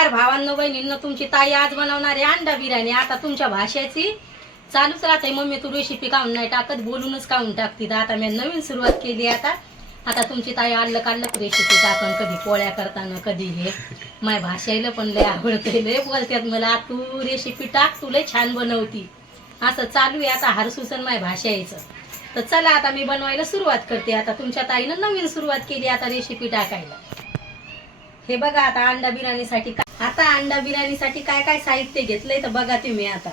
नमस्कार भावांनो बहिणींनो, तुमची ताई आज बनवणार आहे अंडा बिर्याणी। आता तुमच्या भाषेची चालूच राहते, मम्मी तू रेसिपी काऊन नाही टाकत, बोलूनच काऊन टाकते। तर आता मी नवीन सुरुवात केली। आता तुमची ताई अल्लक रेसिपी टाकन, कधी पोळ्या करताना कधी हे माझ्या भाषेला पण लय आवडते, लय बोलतात मला तू रेसिपी टाक, तू लय छान बनवती, असं चालू आहे। आता हरसूसन माझ्या भाषा यायचं। तर चला आता मी बनवायला सुरुवात करते। आता तुमच्या ताईनं नवीन सुरुवात केली आता रेसिपी टाकायला। हे बघा आता अंडा बिर्याणीसाठी काय काय साहित्य घेतलंय तर बघा तुम्ही। आता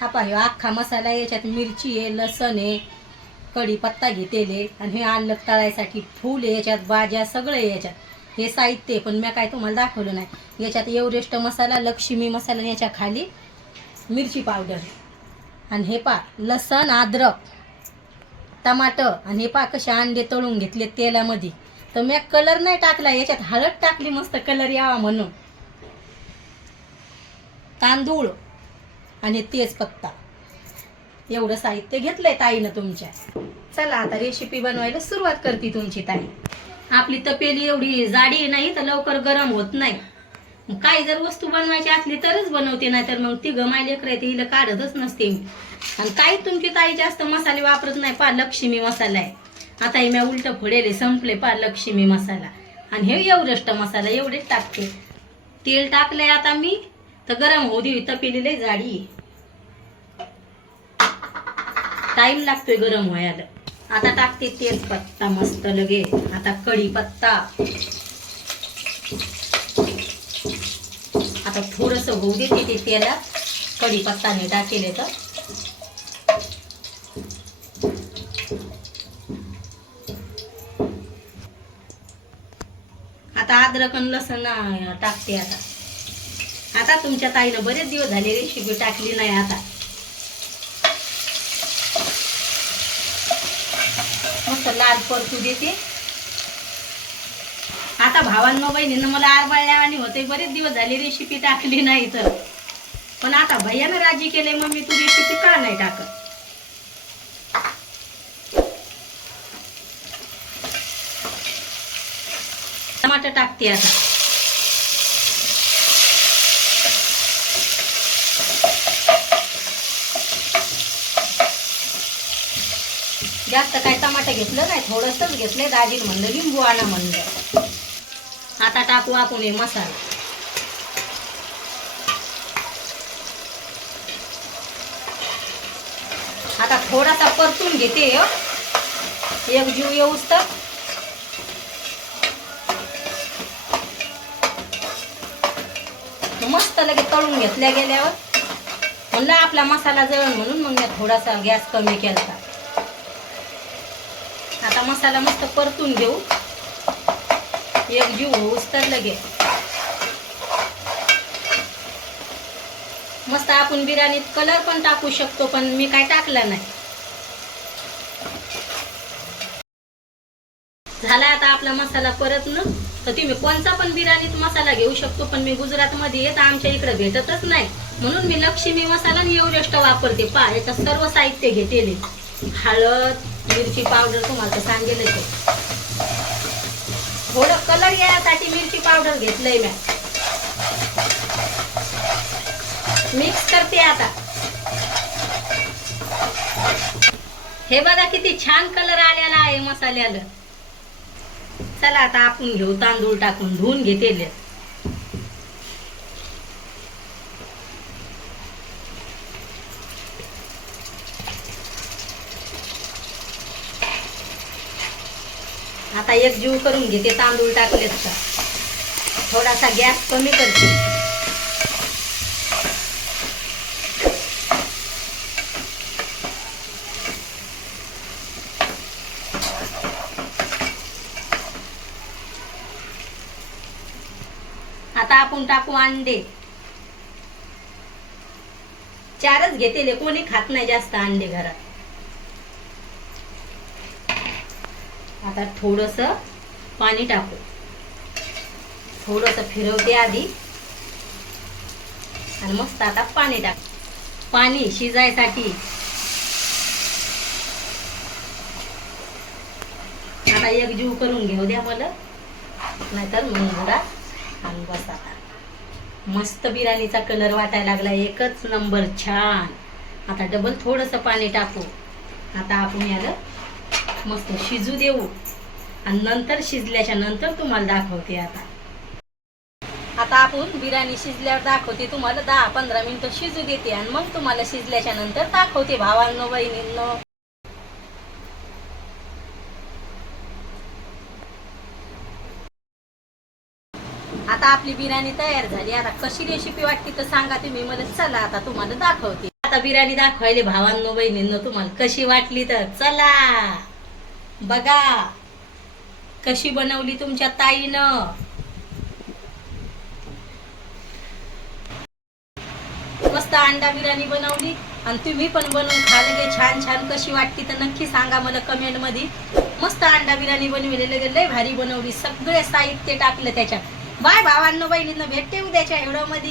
हा पाहिजे अख्खा मसाला, याच्यात मिरची आहे, लसण आहे, कढीपत्ता घेतले, आणि हे आलक तळायसाठी फूल आहे, याच्यात भाज्या सगळं आहे याच्यात। हे साहित्य पण मी काय तुम्हाला दाखवलं नाही। याच्यात एव्हरेस्ट मसाला, लक्ष्मी मसाला, याच्या खाली मिरची पावडर, आणि हे पा लसण, अद्रक, टमाटर, आणि हे पा कसे अंडे तळून घेतले तेलामध्ये। तर मी कलर नाही टाकला, याच्यात हळद टाकली मस्त कलर यावा म्हणून। तांदूळ आणि तेजपत्ता एवढं साहित्य घेतलंय ताईनं तुमच्या। चला आता रेसिपी बनवायला सुरुवात करते तुमची ताई। आपली तपेली एवढी जाडी नाही तर लवकर गरम होत नाही। काही जर वस्तू बनवायची असली तरच बनवते, नाही तर मग ती गमायले करायची हिला काढतच नसते मी। आणि काही तुमची ताई जास्त मसाले वापरत नाही, पा लक्ष्मी मसाला आहे। आता हे मी उलट फोडेले संपले पा लक्ष्मी मसाला, आणि हे एव्हरेस्ट मसाला एवढेच टाकते। तेल टाकलंय आता मी, तर गरम होऊ दे, तपेली लय जाडी, टाइम लागतोय गरम व्हायला। आता टाकते तेजपत्ता मस्त लगे, आता कढीपत्ता, आता थोडस होऊ देते ते तेला, कढीपत्ताने टाकेले तर। आता अद्रक आणि लसण टाकते। आता तुमच्या ताईनं बरेच दिवस झाले रेसिपी टाकली नाही। आता मस्त लाल परतू देते। आता भावांनो बहिणींना मला आरबाळल्यावानी होते, बरेच दिवस झाले रेसिपी टाकली नाही तर, पण आता भैयानं राजी केले, मम्मी तू रेसिपी का नाही टाकत। टमाटर टाकते आता, जास्त काय टमाटर घेतलं नाही, थोडंसंच घेतलंय, दाजीला म्हणलं लिंबू आणा म्हणलं। आता टाकू आपण हे मसाला। आता थोडासा परतून घेते, एक जीव येऊस तर। मस्त लगे तळून घेतल्या गेल्यावर म्हणलं आपला मसाला जळण म्हणून मग मी थोडासा गॅस कमी केला। आता मसाला मस्त परतून घेऊ, एक जीव होऊस तर लगे। मस्त आपण बिर्याणीत कलर पण टाकू शकतो, पण मी काय टाकला नाही। झाला आता आपला मसाला परतणं, तर तुम्ही कोणता पण बिर्याणीत मसाला घेऊ शकतो, पण मी गुजरात मध्ये येत आमच्या इकडे भेटतच नाही, म्हणून मी लक्ष्मी मसाला आणि एव्हरेस्ट वापरते। पा याचं सर्व साहित्य घेतले, हळद, मिरची पावडर तुम्हाला तर सांगेलच आहे, थोडं कलर यासाठी मिरची पावडर घेतलंय मी। मिक्स करते आता। हे बघा किती छान कलर आलेला आहे मसाल्याला। चला आता आपण घेऊ तांदूळ टाकून, धुवून घेतले। आता एक जीव करून घेते, तांदूळ टाकलेत का थोडासा गॅस कमी करते। आता आपण टाकू अंडे, 4च घेतले, कोणी खात नाही जास्त अंडे घरात। आता थोडस पाणी टाकू, थोडस फिरवते आधी, आणि मस्त आता पाणी टाक, पाणी शिजायसाठी। आता एक जीव करून घेऊ द्या मला, नाहीतर मग जरा आणि बस आता मस्त बिर्याणीचा कलर वाटायला लागला, एकच नंबर छान. आता डबल थोडंसं पाणी टाकू. आता आपण याला मस्त शिजू देऊ आणि नंतर शिजल्याच्या नंतर तुम्हाला दाखवते. आता आपण बिर्याणी शिजल्यावर दाखवते तुम्हाला. 10-15 मिनिटं शिजू देते आणि मग तुम्हाला शिजल्याच्या नंतर दाखवते भावांनो बहिणींनो. आता आपली बिर्याणी तयार झाली. आता कशी रेसिपी वाटते तर सांगा तुम्ही मला. चला आता तुम्हाला दाखवते. आता बिर्याणी दाखवायले भावांनो बहिणींनो तुम्हाला कशी वाटली तर चला बघा कशी बनवली तुमच्या ताईनं. मस्त अंडा बिर्याणी बनवली आणि तुम्ही पण बनवून खाले छान छान. कशी वाटली तर नक्की सांगा मला कमेंट मध्ये. मस्त अंडा बिर्याणी बनवलेली लय भारी बनवली. सगळे साहित्य टाकलं त्याच्यात. बाय भावांनो बहिणींनो, भेटते उद्याच्या व्हिडिओ मध्ये.